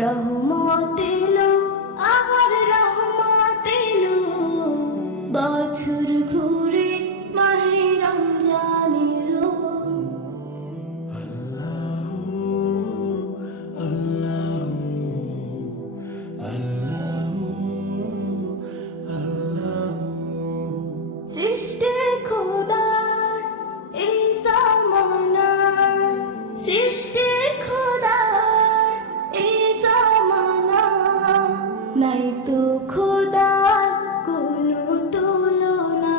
রহমত এলো, আবার রহমত এলো, বছর ঘুরে মাহে রমজান এলো। সৃষ্টি খোদার এই জামানা, সৃষ্টি খোদার এই জামানা, নাই তো খোদার কোনো তুলনা,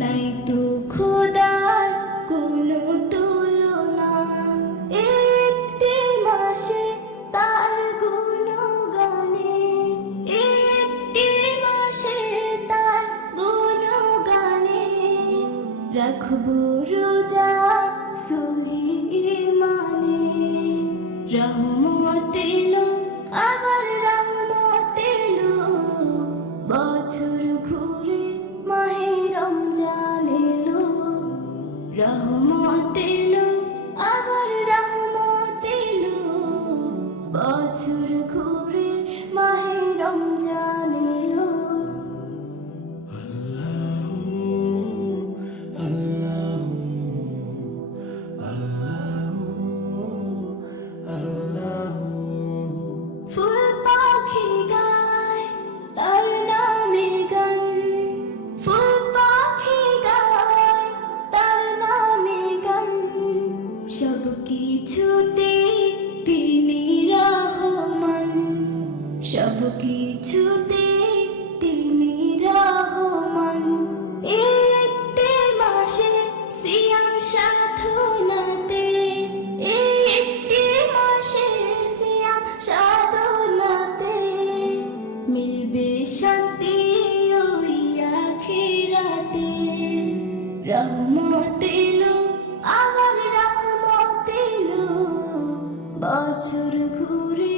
নাই তো খোদার কোনো তুলনা। একটি মাসে তার গুণগানে, একটি মাসে তার গুণগানে, রাখবো রোজা সহি ঈমানে। রহমত এলো, আবার রহমত এলো, বছর ঘুরে মাহে রমজান এলো। রহমত এলো, আবার রহমত এলো, বছর ঘুরে মাহে রমজান এলো। ফুল পাখি গায় তার নামে গান, ফুল পাখি গায় তার নামে গান, সব কিছুতে তিনি রহমান, সব কিছুতে তিনি রহমান। একটি মাসে সিয়াম সাধনাতে, একটি মাসে সিয়াম সাধনাতে, মিলবে শান্তি ওই আখিরাতে। রহমত এলো, আবার রহমত এলো, বছর ঘুরে